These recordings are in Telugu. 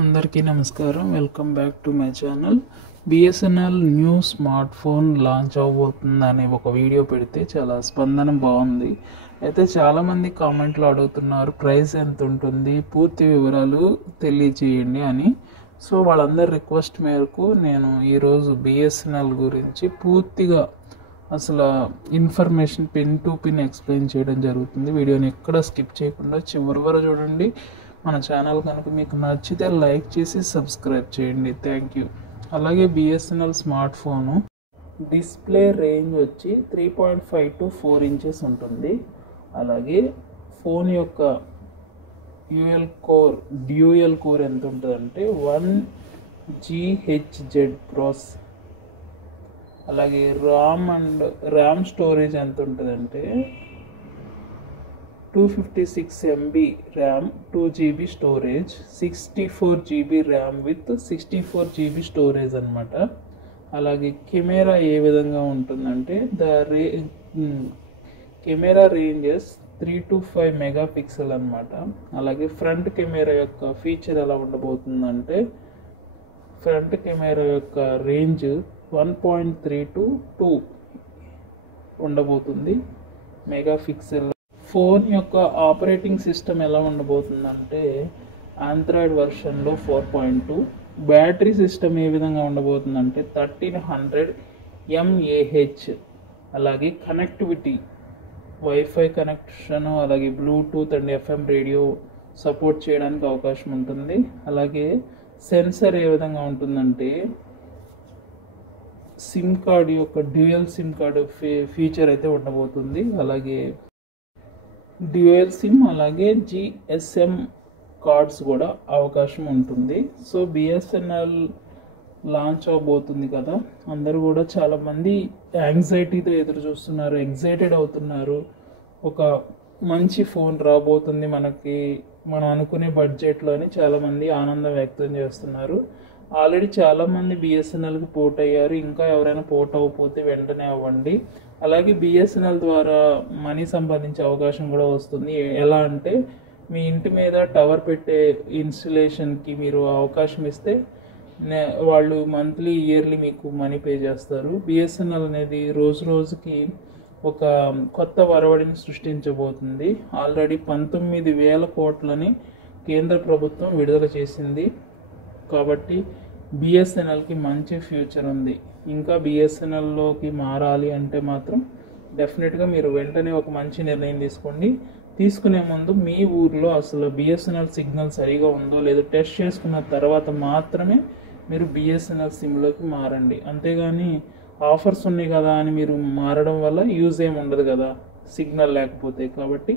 అందరికీ నమస్కారం. Welcome back to my channel. BSNL new smartphone launch అవబోతుందని ఒక వీడియో పెడితే చాలా స్పందన బాగుంది. అయితే చాలామంది కామెంట్లో అడుగుతున్నారు ప్రైస్ ఎంత ఉంటుంది, పూర్తి వివరాలు తెలియచేయండి అని. సో వాళ్ళందరి రిక్వెస్ట్ మేరకు నేను ఈరోజు బిఎస్ఎన్ఎల్ గురించి పూర్తిగా అసలు information pin to pin explain చేయడం జరుగుతుంది. వీడియోని ఎక్కడ స్కిప్ చేయకుండా చివరి వరకు చూడండి. మన ఛానల్ కనుక మీకు నచ్చితే లైక్ చేసి సబ్స్క్రైబ్ చేయండి. Thank you. అలాగే BSNL smartphone display range వచ్చి 3.5 to 4 inches ఉంటుంది. అలాగే ఫోన్ యొక్క డ్యూయల్ కోర్ ఎంత ఉంటుందంటే 1 GHz ప్రాసెస్. అలాగే ర్యామ్ స్టోరేజ్ ఎంత ఉంటుందంటే 256 MB RAM, 2 GB storage, 64 GB RAM with 64 GB storage అనమాట. అలాగే కెమెరా ఏ విధంగా ఉంటుందంటే కెమెరా రేంజెస్ 3 to 5 MP అనమాట. అలాగే ఫ్రంట్ కెమెరా యొక్క ఫీచర్ ఎలా ఉండబోతుందంటే ఫ్రంట్ కెమెరా యొక్క రేంజ్ 1.3 to 2 ఉండబోతుంది మెగాపిక్సెల్. ఫోన్ యొక్క ఆపరేటింగ్ సిస్టమ్ ఎలా ఉండబోతుందంటే ఆండ్రాయిడ్ వర్షన్లో 4.2. బ్యాటరీ సిస్టమ్ ఏ విధంగా ఉండబోతుందంటే 1300 mAh. అలాగే కనెక్టివిటీ వైఫై కనెక్షన్, అలాగే Bluetooth and FM radio support చేయడానికి అవకాశం ఉంటుంది. అలాగే సెన్సర్ ఏ విధంగా ఉంటుందంటే సిమ్ కార్డ్ యొక్క డ్యూయల్ సిమ్ కార్డ్ ఫీచర్ అయితే ఉండబోతుంది. అలాగే డ్యూయల్ సిమ్ అలాగే GSM కార్డ్స్ కూడా అవకాశం ఉంటుంది. సో బిఎస్ఎన్ఎల్ లాంచ్ అవబోతుంది కదా, అందరూ కూడా చాలామంది యాంగ్జైటీతో ఎదురు చూస్తున్నారు, ఎగ్జైటెడ్ అవుతున్నారు. ఒక మంచి ఫోన్ రాబోతుంది మనం అనుకునే బడ్జెట్లో అని చాలామంది ఆనందం వ్యక్తం చేస్తున్నారు. ఆల్రెడీ చాలామంది బిఎస్ఎన్ఎల్కి పోర్ట్ అయ్యారు. ఇంకా ఎవరైనా పోర్ట్ అవ్వకపోతే వెంటనే అవ్వండి. అలాగే బిఎస్ఎన్ఎల్ ద్వారా మనీ సంపాదించే అవకాశం కూడా వస్తుంది. ఎలా అంటే మీ ఇంటి మీద టవర్ పెట్టే ఇన్స్టలేషన్కి మీరు అవకాశం ఇస్తే వాళ్ళు మంత్లీ ఇయర్లీ మీకు మనీ పే చేస్తారు. బిఎస్ఎన్ఎల్ అనేది రోజు రోజుకి ఒక కొత్త వరవడిని సృష్టించబోతుంది. ఆల్రెడీ 19,000 కోట్లని కేంద్ర ప్రభుత్వం విడుదల చేసింది. కాబట్టి బిఎస్ఎన్ఎల్కి మంచి ఫ్యూచర్ ఉంది. ఇంకా బిఎస్ఎన్ఎల్లోకి మారాలి అంటే మాత్రం డెఫినెట్గా మీరు వెంటనే ఒక మంచి నిర్ణయం తీసుకోండి. తీసుకునే ముందు మీ ఊర్లో అసలు బిఎస్ఎన్ఎల్ సిగ్నల్ సరిగా ఉందో లేదో టెస్ట్ చేసుకున్న తర్వాత మాత్రమే మీరు బిఎస్ఎన్ఎల్ సిమ్లోకి మారండి. అంతేగాని ఆఫర్స్ ఉన్నాయి కదా అని మీరు మారడం వల్ల యూజ్ ఏమి ఉండదు కదా సిగ్నల్ లేకపోతే. కాబట్టి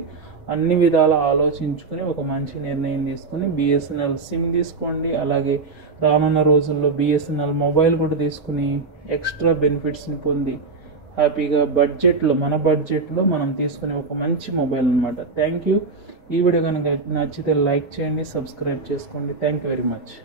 అన్ని విధాల ఆలోచించుకొని ఒక మంచి నిర్ణయం తీసుకొని బిఎస్ఎన్ఎల్ సిమ్ తీసుకోండి. అలాగే రానున్న రోజుల్లో బిఎస్ఎన్ఎల్ మొబైల్ కూడా తీసుకుని ఎక్స్ట్రా బెనిఫిట్స్ని పొంది హ్యాపీగా మన బడ్జెట్లో మనం తీసుకునే ఒక మంచి మొబైల్ అనమాట. Thank you. ఈ వీడియో కనుక నచ్చితే లైక్ చేయండి, సబ్స్క్రైబ్ చేసుకోండి. Thank you very much.